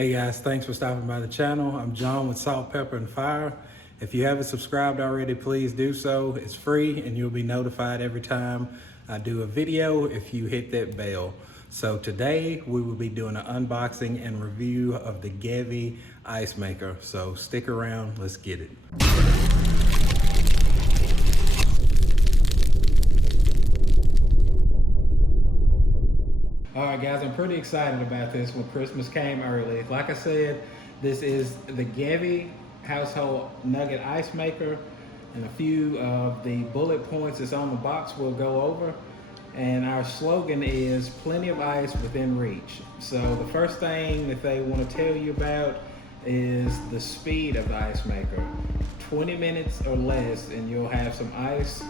Hey guys, thanks for stopping by the channel. I'm John with Salt, Pepper, and Fire. If you haven't subscribed already, please do so. It's free and you'll be notified every time I do a video if you hit that bell. So today we will be doing an unboxing and review of the Gevi Ice Maker. So stick around, let's get it. All right, guys, I'm pretty excited about this when Christmas came early. Like I said, this is the Gevi Household Nugget Ice Maker, and a few of the bullet points that's on the box we'll go over. And our slogan is plenty of ice within reach. So the first thing that they want to tell you about is the speed of the ice maker. 20 minutes or less and you'll have some ice.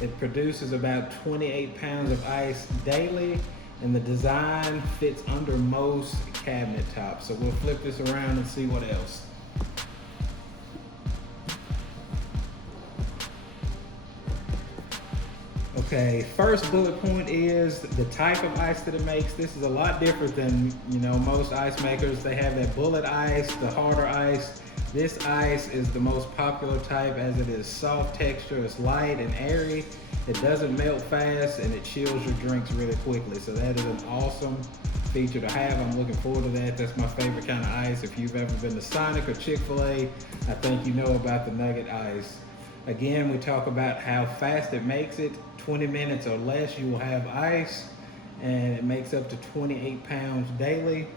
It produces about 28 pounds of ice daily, and the design fits under most cabinet tops. So we'll flip this around and see what else. Okay, first bullet point is the type of ice that it makes. This is a lot different than, most ice makers. They have that bullet ice, the harder ice. This ice is the most popular type as it is soft texture, it's light and airy. It doesn't melt fast and it chills your drinks really quickly. So that is an awesome feature to have. I'm looking forward to that. That's my favorite kind of ice. If you've ever been to Sonic or Chick-fil-A, I think you know about the Nugget Ice. Again, we talk about how fast it makes it. 20 minutes or less, you will have ice, and it makes up to 28 pounds daily.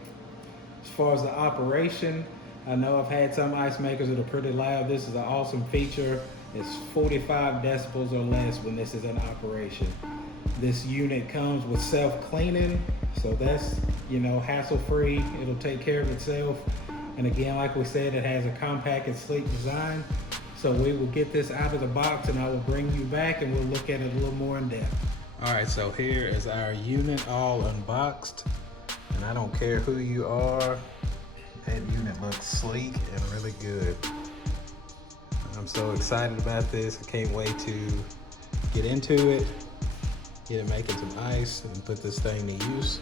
As far as the operation, I know I've had some ice makers that are pretty loud. This is an awesome feature. It's 45 decibels or less when this is in operation. This unit comes with self-cleaning, so that's, hassle-free. It'll take care of itself. And again, like we said, it has a compact and sleek design. So we will get this out of the box and I will bring you back and we'll look at it a little more in depth. All right, so here is our unit all unboxed. And I don't care who you are, that unit looks sleek and really good. I'm so excited about this. I can't wait to get into it, get it making some ice and put this thing to use.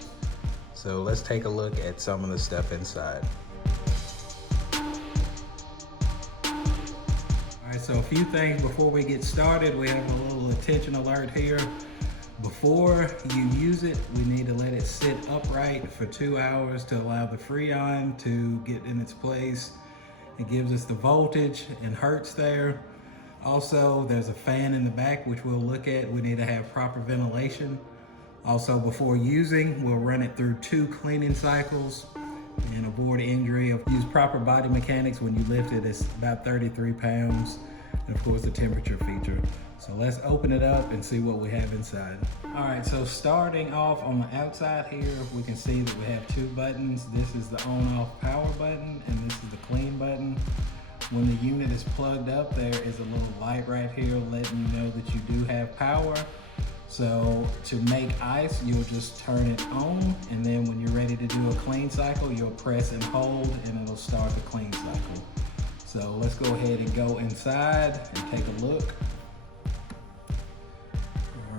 So let's take a look at some of the stuff inside. All right, so a few things before we get started. We have a little attention alert here. Before you use it, we need to let it sit upright for 2 hours to allow the Freon to get in its place. It gives us the voltage and hertz there. Also, there's a fan in the back, which we'll look at. We need to have proper ventilation. Also, before using, we'll run it through 2 cleaning cycles and avoid injury. Use proper body mechanics. When you lift it, it's about 33 pounds. And of course, the temperature feature. So let's open it up and see what we have inside. All right, so starting off on the outside here, we can see that we have 2 buttons. This is the on-off power button, and this is the clean button. When the unit is plugged up, there is a little light right here letting you know that you do have power. So to make ice, you'll just turn it on, and then when you're ready to do a clean cycle, you'll press and hold, and it'll start the clean cycle. So let's go ahead and go inside and take a look.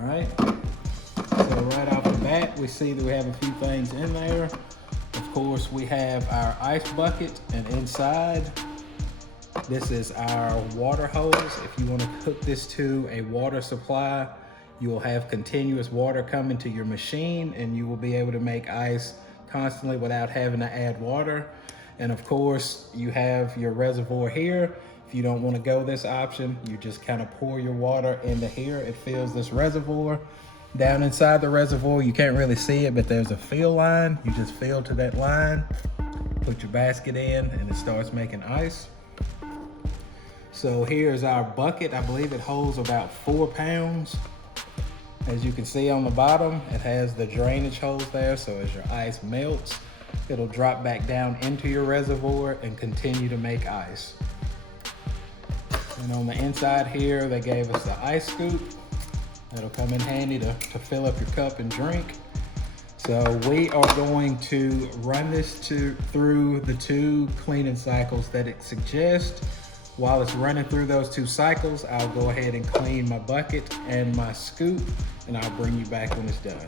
All right, so right off the bat, we see that we have a few things in there. Of course, we have our ice bucket, and inside, this is our water hose. If you want to hook this to a water supply, you will have continuous water coming to your machine, and you will be able to make ice constantly without having to add water. And of course, you have your reservoir here. If you don't want to go this option, you just kind of pour your water into here. It fills this reservoir. Down inside the reservoir, you can't really see it, but there's a fill line. You just fill to that line, put your basket in, and it starts making ice. So here's our bucket. I believe it holds about 4 pounds. As you can see on the bottom, it has the drainage hose there, so as your ice melts, it'll drop back down into your reservoir and continue to make ice. And on the inside here, they gave us the ice scoop. That'll come in handy to fill up your cup and drink. So we are going to run this through the 2 cleaning cycles that it suggests. While it's running through those 2 cycles, I'll go ahead and clean my bucket and my scoop, and I'll bring you back when it's done.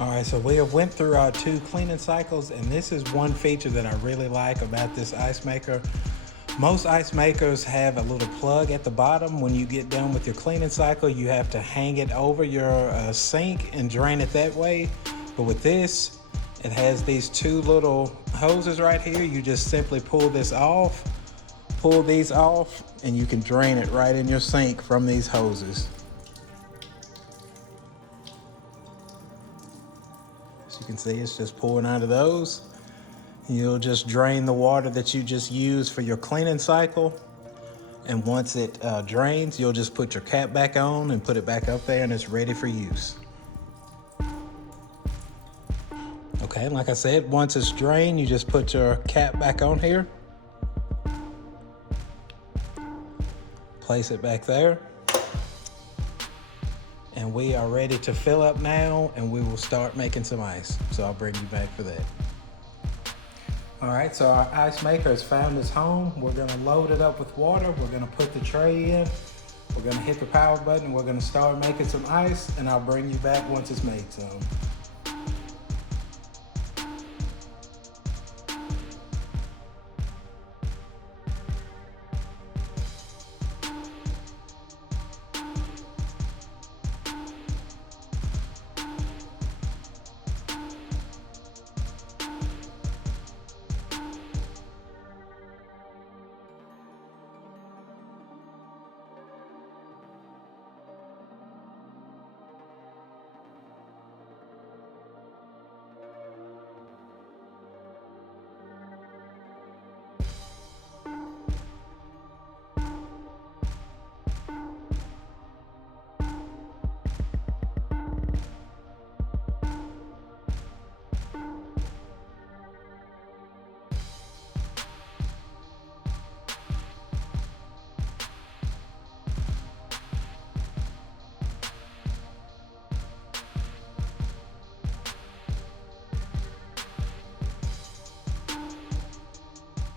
All right, so we have went through our 2 cleaning cycles, and this is one feature that I really like about this ice maker. Most ice makers have a little plug at the bottom. When you get done with your cleaning cycle, you have to hang it over your sink and drain it that way. But with this, it has these 2 little hoses right here. You just simply pull these off, and you can drain it right in your sink from these hoses. As you can see, it's just pouring out of those. You'll just drain the water that you just used for your cleaning cycle. And once it drains, you'll just put your cap back on and put it back up there, and it's ready for use. Okay, like I said, once it's drained, you just put your cap back on here. Place it back there. And we are ready to fill up now, and we will start making some ice. So I'll bring you back for that. All right, so our ice maker has found its home. We're gonna load it up with water. We're gonna put the tray in. We're gonna hit the power button. We're gonna start making some ice, and I'll bring you back once it's made some.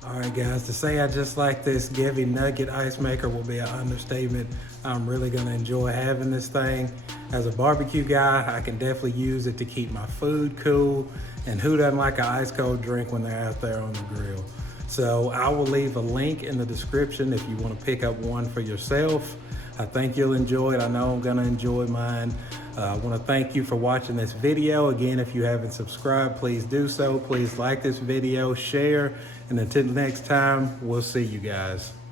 All right, guys, to say I just like this Gevi Nugget Ice Maker will be an understatement. I'm really gonna enjoy having this thing. As a barbecue guy, I can definitely use it to keep my food cool, and who doesn't like an ice cold drink when they're out there on the grill? So I will leave a link in the description if you wanna pick up one for yourself. I think you'll enjoy it. I know I'm gonna enjoy mine. I wanna thank you for watching this video. Again, if you haven't subscribed, please do so. Please like this video, share, and until next time, we'll see you guys.